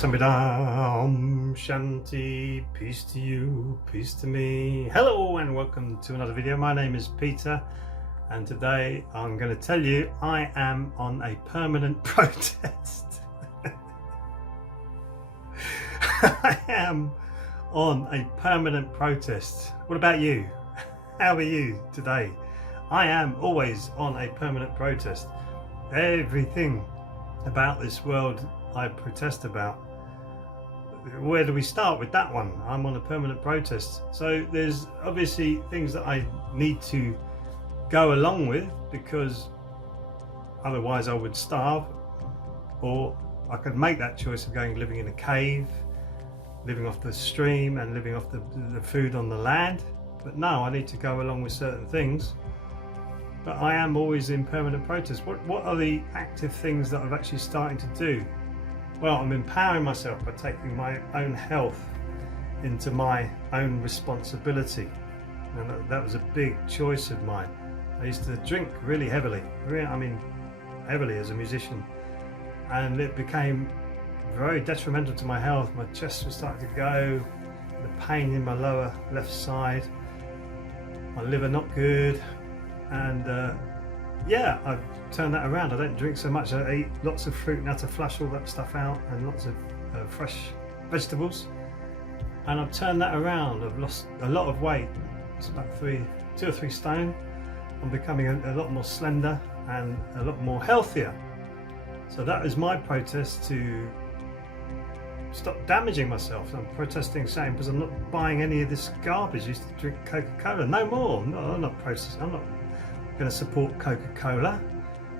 Samidam, Shanti, peace to you, peace to me. Hello and welcome to another video. My name is Peter and today I'm going to tell you I am on a permanent protest. I am on a permanent protest. What about you? How are you today? I am always on a permanent protest. Everything about this world I protest about. Where do we start with that one? I'm on a permanent protest. So there's obviously things that I need to go along with, because otherwise I would starve, or I could make that choice of going living in a cave, living off the stream and living off the food on the land. But no, I need to go along with certain things. But I am always in permanent protest. What are the active things that I'm actually starting to do? Well, I'm empowering myself by taking my own health into my own responsibility. And that was a big choice of mine. I used to drink really heavily, heavily as a musician. And it became very detrimental to my health. My chest was starting to go, the pain in my lower left side, my liver not good. And yeah, I've turned that around. I don't drink so much. I eat lots of fruit now to flush all that stuff out, and lots of fresh vegetables. And I've turned that around. I've lost a lot of weight. It's about 2 or 3 stone. I'm becoming a lot more slender and a lot more healthier. So that is my protest to stop damaging myself. I'm protesting saying, because I'm not buying any of this garbage. I used to drink Coca-Cola. No more. No, I'm not protesting. I'm not going to support Coca-Cola.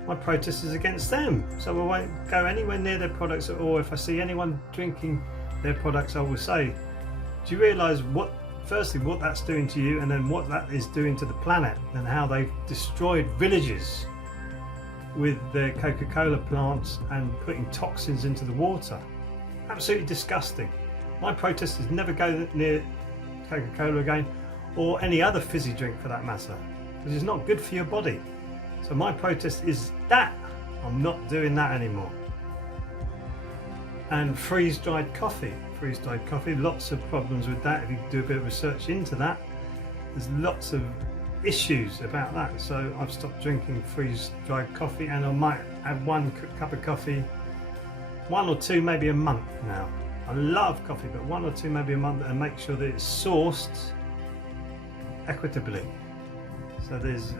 My protest is against them, so I won't go anywhere near their products at all. If I see anyone drinking their products, I will say, do you realise firstly what that's doing to you, and then what that is doing to the planet, and how they've destroyed villages with their Coca-Cola plants and putting toxins into the water. Absolutely disgusting. My protest is never go near Coca-Cola again, or any other fizzy drink for that matter, because it's not good for your body. So my protest is that I'm not doing that anymore. And freeze-dried coffee, lots of problems with that. If you do a bit of research into that, there's lots of issues about that. So I've stopped drinking freeze-dried coffee, and I might have one cup of coffee, 1 or 2 maybe a month now. I love coffee, but 1 or 2 maybe a month, and make sure that it's sourced equitably. So there's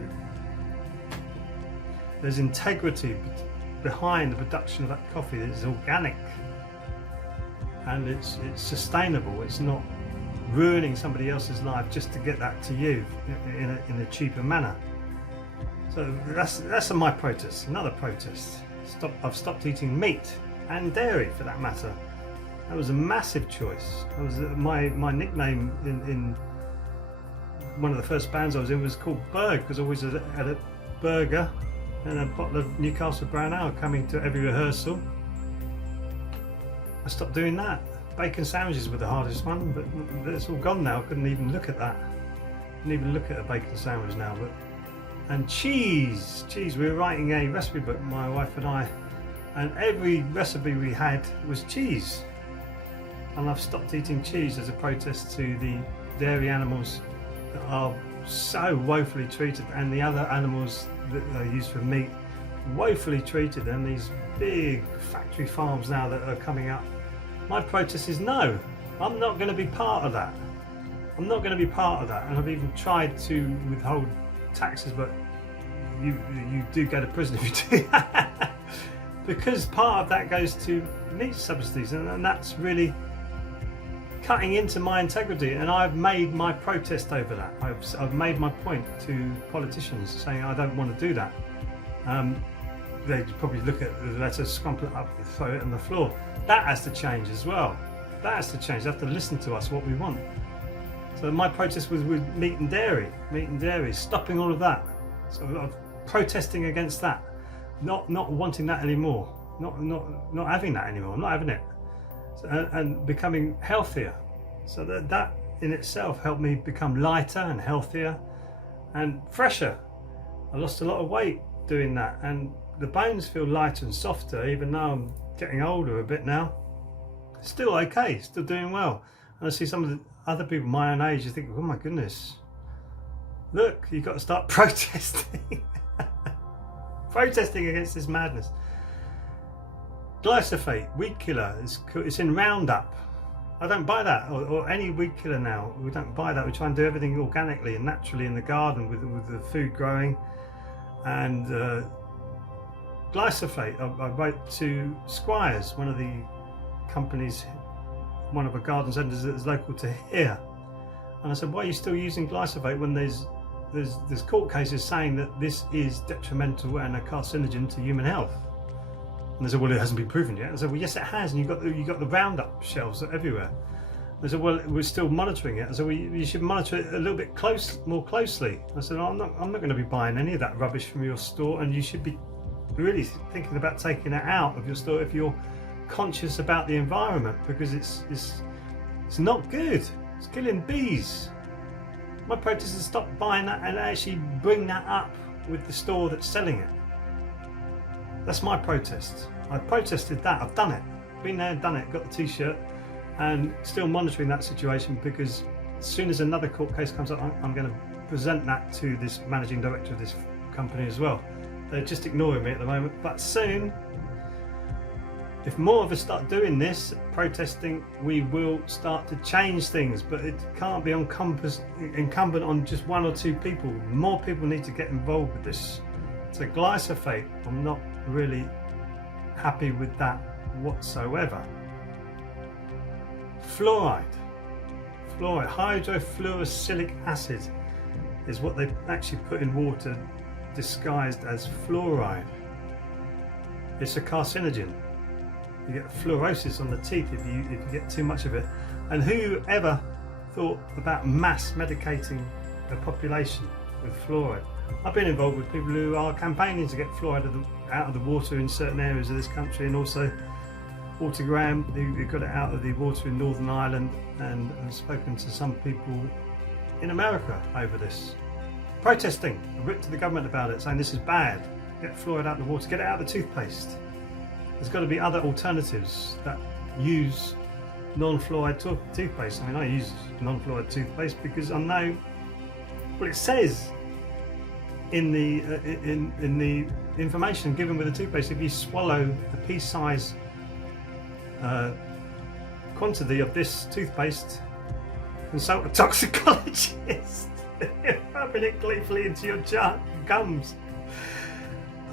integrity behind the production of that coffee. It's organic and it's sustainable. It's not ruining somebody else's life just to get that to you in a cheaper manner. So that's my protest. Another protest. I've stopped eating meat and dairy, for that matter. That was a massive choice. That was my nickname in one of the first bands I was in was called Berg, because I always had a burger and a bottle of Newcastle Brown Ale coming to every rehearsal. I stopped doing that. Bacon sandwiches were the hardest one, but it's all gone now. I couldn't even look at that. Couldn't even look at a bacon sandwich now. And cheese. We were writing a recipe book, my wife and I, and every recipe we had was cheese. And I've stopped eating cheese as a protest to the dairy animals that are so woefully treated, and the other animals that are used for meat, woefully treated, and these big factory farms now that are coming up. My protest is no, I'm not going to be part of that. I'm not going to be part of that. And I've even tried to withhold taxes, but you do go to prison if you do that. Because part of that goes to meat subsidies, and that's really cutting into my integrity. And I've made my protest over that. I've made my point to politicians, saying I don't want to do that. They'd probably look at the letter, scrumple it up, throw it on the floor. That has to change as well. That has to change. They have to listen to us, what we want. So my protest was with meat and dairy, stopping all of that. So I'm protesting against that, not wanting that anymore, not having that anymore. I'm not having it. And becoming healthier. So that in itself helped me become lighter and healthier and fresher. I lost a lot of weight doing that, and the bones feel lighter and softer, even though I'm getting older a bit now. still okay, still doing well. And I see some of the other people my own age, you think, oh my goodness, look, you've got to start protesting. Protesting against this madness. Glyphosate, weed killer, it's in Roundup. I don't buy that, or any weed killer now. We don't buy that. We try and do everything organically and naturally in the garden with the food growing. And glyphosate, I wrote to Squires, one of the companies, one of the garden centres that is local to here. And I said, why are you still using glyphosate when there's court cases saying that this is detrimental and a carcinogen to human health? And they said, well, it hasn't been proven yet. I said, well, yes, it has, and you've got the Roundup shelves everywhere. They said, well, we're still monitoring it. I said, well, you should monitor it a little bit more closely. I said, I'm not going to be buying any of that rubbish from your store, and you should be really thinking about taking it out of your store if you're conscious about the environment, because it's not good. It's killing bees. My protest is stop buying that and actually bring that up with the store that's selling it. That's my protest. I protested that. I've done it. Been there, done it. Got the t-shirt, and still monitoring that situation, because as soon as another court case comes up, I'm going to present that to this managing director of this company as well. They're just ignoring me at the moment, but soon, if more of us start doing this, protesting, we will start to change things. But it can't be incumbent on just one or two people. More people need to get involved with this. So glyphosate, I'm not really happy with that whatsoever. Fluoride, hydrofluorosilicic acid is what they actually put in water disguised as fluoride. It's a carcinogen. You get fluorosis on the teeth if you get too much of it. And who ever thought about mass medicating the population with fluoride? I've been involved with people who are campaigning to get fluoride out of the water in certain areas of this country, and also Watergram, who got it out of the water in Northern Ireland, and I've spoken to some people in America over this. Protesting, I've written to the government about it, saying this is bad. Get fluoride out of the water, get it out of the toothpaste. There's got to be other alternatives that use non-fluoride toothpaste. I mean, I use non-fluoride toothpaste because I know, well, it says in the information given with the toothpaste, if you swallow the pea-size quantity of this toothpaste, consult a toxicologist. Rubbing it gleefully into your gums.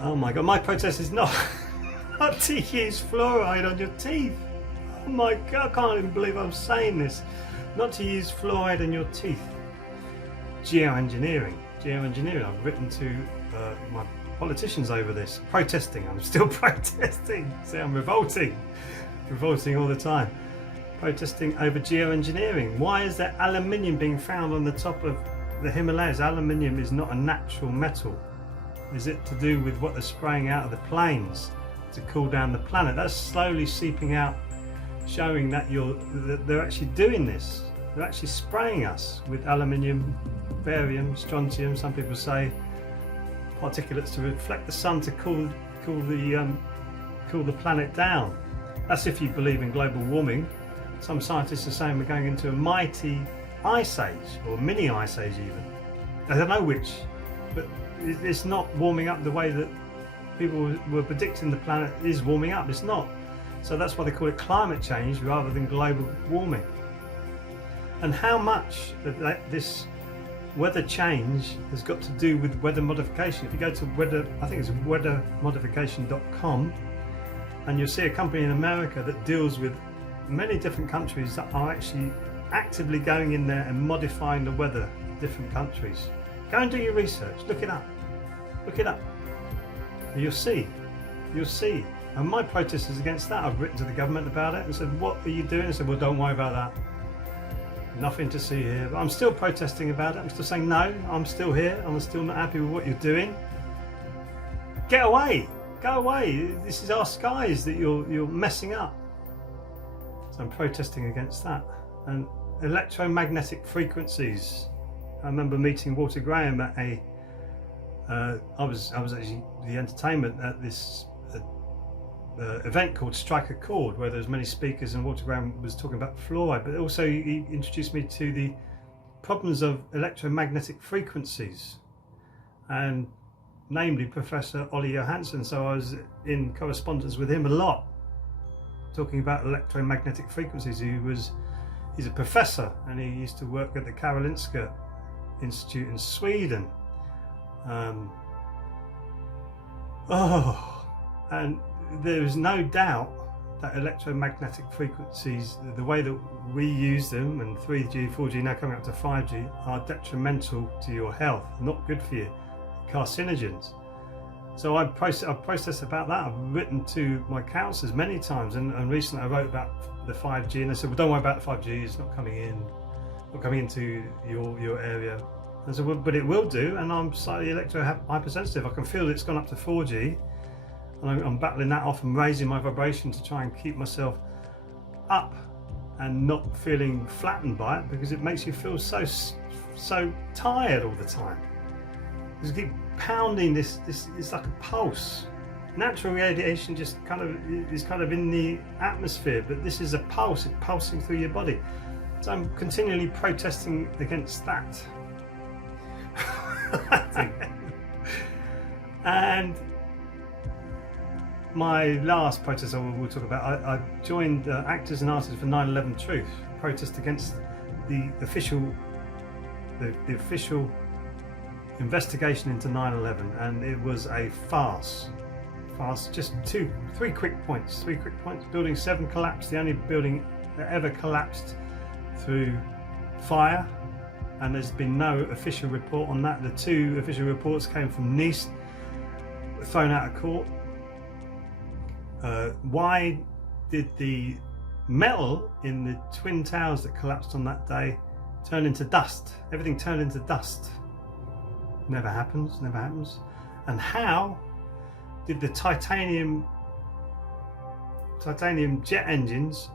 Oh my god, my protest is not to use fluoride on your teeth. Oh my god, I can't even believe I'm saying this. Not to use fluoride in your teeth. Geoengineering. I've written to my politicians over this. Protesting. I'm still protesting. See, I'm revolting all the time. Protesting over geoengineering. Why is there aluminium being found on the top of the Himalayas? Aluminium is not a natural metal. Is it to do with what they're spraying out of the planes to cool down the planet? That's slowly seeping out, showing that they're actually doing this. They're actually spraying us with aluminium, barium, strontium, some people say particulates to reflect the sun to cool the planet down. That's if you believe in global warming. Some scientists are saying we're going into a mighty ice age, or mini ice age even. I don't know which, but it's not warming up the way that people were predicting the planet is warming up. It's not. So that's why they call it climate change rather than global warming. And how much of this weather change has got to do with weather modification? If you go to I think it's weathermodification.com, and you'll see a company in America that deals with many different countries that are actually actively going in there and modifying the weather of different countries. Go and do your research, look it up. And you'll see. And my protest is against that. I've written to the government about it and said, what are you doing? I said, well, don't worry about that. Nothing to see here. But I'm still protesting about it. I'm still saying, no, I'm still here. I'm still not happy with what you're doing. Get away. Go away. This is our skies that you're messing up. So I'm protesting against that. And electromagnetic frequencies. I remember meeting Walter Graham at I was actually the entertainment at this event called Strike a Chord, where there was many speakers, and Walter Graham was talking about fluoride, but also he introduced me to the problems of electromagnetic frequencies, and namely Professor Ollie Johansson. So I was in correspondence with him a lot, talking about electromagnetic frequencies. He's a professor, and he used to work at the Karolinska Institute in Sweden. And there is no doubt that electromagnetic frequencies, the way that we use them, and 3G, 4G, now coming up to 5G, are detrimental to your health, not good for you, carcinogens. So I've processed about that. I've written to my counsellors many times, and recently I wrote about the 5G, and they said, well, don't worry about the 5G, it's not coming into your area. And so, well, but it will do, and I'm slightly hypersensitive. I can feel that it's gone up to 4G, and I'm battling that off and raising my vibration to try and keep myself up and not feeling flattened by it, because it makes you feel so tired all the time. Because you keep pounding this, it's like a pulse. Natural radiation is kind of in the atmosphere, but this is a pulse. It's pulsing through your body. So I'm continually protesting against that. And my last protest I will talk about, I joined Actors and Artists for 9/11 Truth, protest against the official investigation into 9/11, and it was a farce. Just three quick points. Building 7 collapsed, the only building that ever collapsed through fire, and there's been no official report on that. The 2 official reports came from Nice, thrown out of court. Why did the metal in the Twin Towers that collapsed on that day turn into dust? Everything turned into dust. Never happens. And how did the titanium jet engines